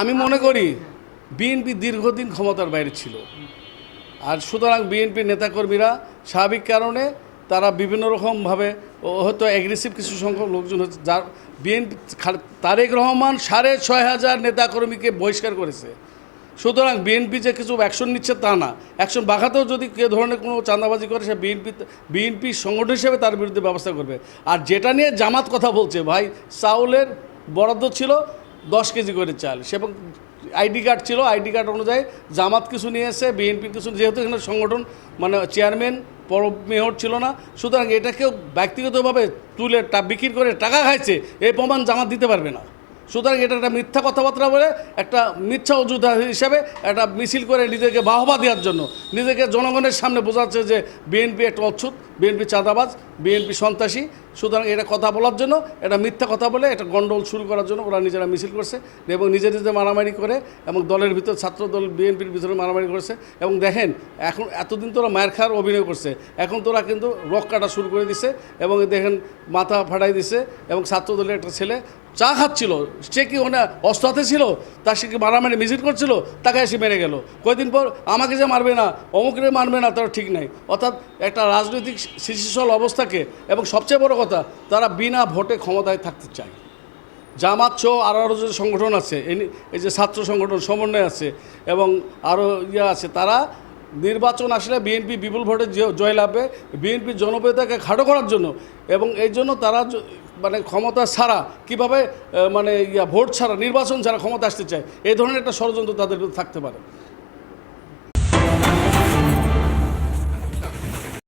আমি মনে করি বিএনপি দীর্ঘদিন ক্ষমতার বাইরে ছিল। আর সুতরাং বিএনপির নেতাকর্মীরা স্বাভাবিক কারণে তারা বিভিন্ন রকমভাবে হয়তো অ্যাগ্রেসিভ কিছু সংখ্যক লোকজন হচ্ছে যার বিএনপি তারেক রহমান সাড়ে ছয় হাজার নেতাকর্মীকে বহিষ্কার করেছে। সুতরাং বিএনপি যে কিছু অ্যাকশন নিচ্ছে তা না। অ্যাকশন বাঘাতেও যদি কে ধরনের কোনো চাঁদাবাজি করে, সে বিএনপি বিএনপি সংগঠন হিসেবে তার বিরুদ্ধে ব্যবস্থা করবে। আর যেটা নিয়ে জামাত কথা বলছে, ভাই, চাউলের বরাদ্দ ছিল দশ কেজি করে চাল। সে আইডি কার্ড ছিল, আইডি কার্ড অনুযায়ী জামাত কিছু নিয়ে এসে, বিএনপি কিছু, যেহেতু এখানে সংগঠন মানে চেয়ারম্যান, পর মেয়র ছিল না, সুতরাং এটাকেও ব্যক্তিগতভাবে তুলে বিক্রি করে টাকা খাইছে এই প্রমাণ জামাত দিতে পারবে না। সুতরাং এটা একটা মিথ্যা কথাবার্তা বলে, একটা মিথ্যা অযোধ্যা হিসাবে একটা মিছিল করে নিজেকে বাহবা দেওয়ার জন্য। নিজেকে জনগণের সামনে বোঝাচ্ছে যে বিএনপি একটা অচ্ছুত, বিএনপি চাঁদাবাজ বিএনপি সন্ত্রাসী, সুতরাং এটা কথা বলার জন্য, এটা মিথ্যা কথা বলে, এটা গন্ডগোল শুরু করার জন্য ওরা নিজেরা মিছিল করছে এবং নিজে নিজে মারামারি করে এবং দলের ভিতর ছাত্র দল বিএনপির ভিতরে মারামারি করছে। এবং দেখেন, এখন এতদিন তোরা মায়ের খাওয়ার অভিনয় করছে। এখন তোরা কিন্তু রক কাটা শুরু করে দিছে এবং দেখেন মাথা ফাটাই দিছে এবং ছাত্র দলের একটা ছেলে চা খাচ্ছিল। সে কি ওনা অস্ত্র হাতে ছিল? তার সে কি মারামারি মিছিল করছিল? তাকে এসে মেরে গেল। কয়েকদিন পর আমাকে যে মারবে না, অমুকরে মারবে না তার ঠিক নাই। অর্থাৎ একটা রাজনৈতিক শিশুসল অবস্থাকে এবং সবচেয়ে বড় কথা, তারা বিনা ভোটে ক্ষমতায় থাকতে চায়। জামাত সহ আরও আরও যে সংগঠন আছে, এই যে ছাত্র সংগঠন সমন্বয় আছে, এবং আরও ইয়ে আছে, তারা নির্বাচন আসলে বিএনপি বিপুল ভোটে জয়লাভে বিএনপির জনপ্রিয়তাকে খাটো করার জন্য, এবং এই জন্য তারা মানে ক্ষমতা ছাড়া কীভাবে মানে ইয়া ভোট ছাড়া, নির্বাচন ছাড়া ক্ষমতা আসতে চায়, এই ধরনের একটা ষড়যন্ত্র তাদের থাকতে পারে।